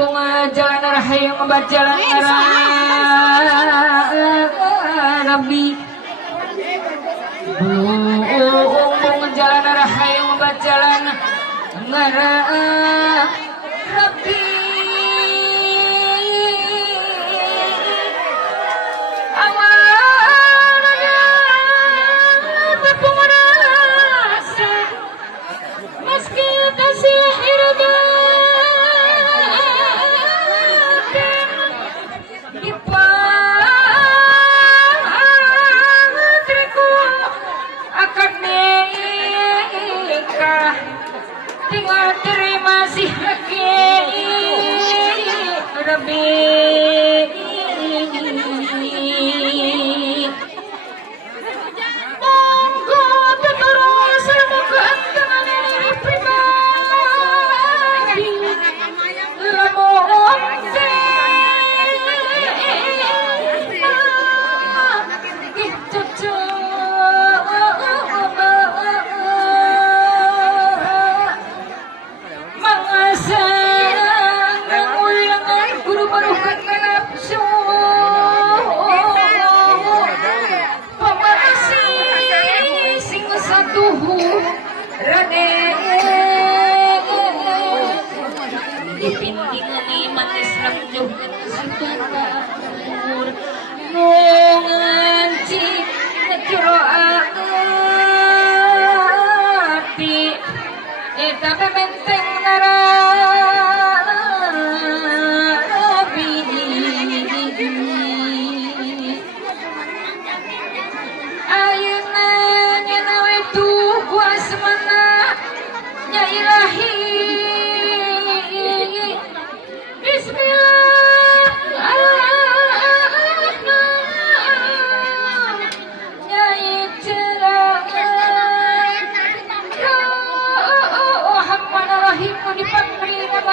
Bumbung jalan rahayang jalan Rabbi. Bumbung jalan rahayang jalan Rabbi. Tinggal terima sih lagi Rabbi. Monggo terus semoga dengan ini pribadi lamun dipintingan ni manis ramjuh sebatur nunganci ngecuro api eta pementeng narabi ayeuna nyenawe tuh asmana nya ilahi.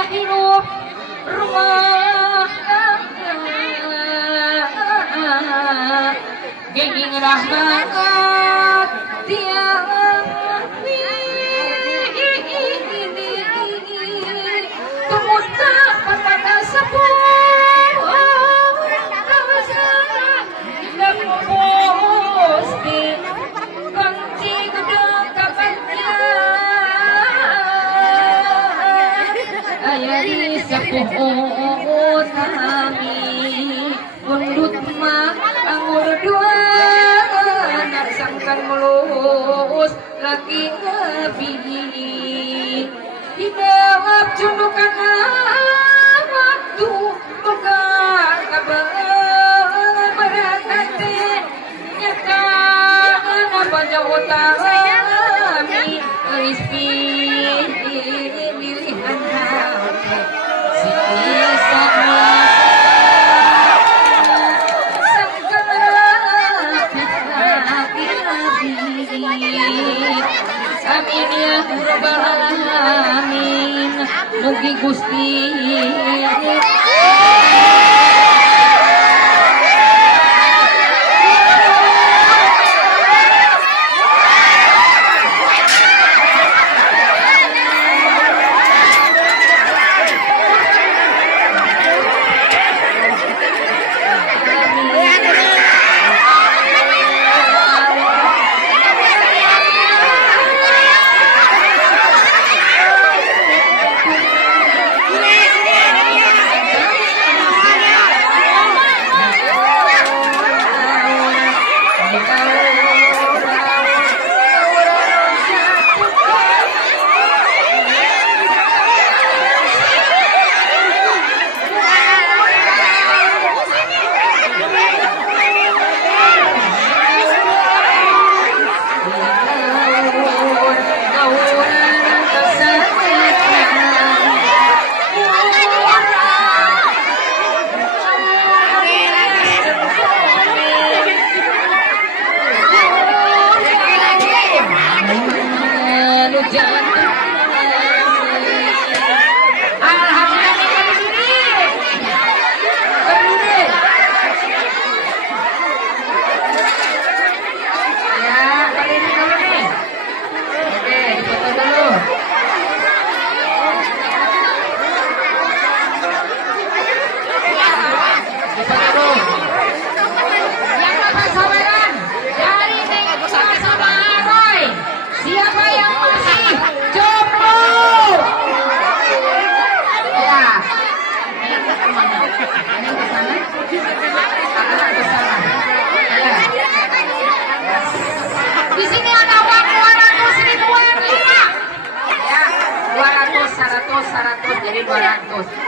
Hirup rumah genging rahmat tiang tumuta patana sepuh dan posti kunci gedung kapalnya ayari sepuh kami undut mah anggur dua narsangkan mulus lagi ngebi hidap jundukan waktu bukan kabar berkati nyatakan apa jauh kami istri pilihan hati sisa amin ya rabbal alamin. Mugi Gusti 200.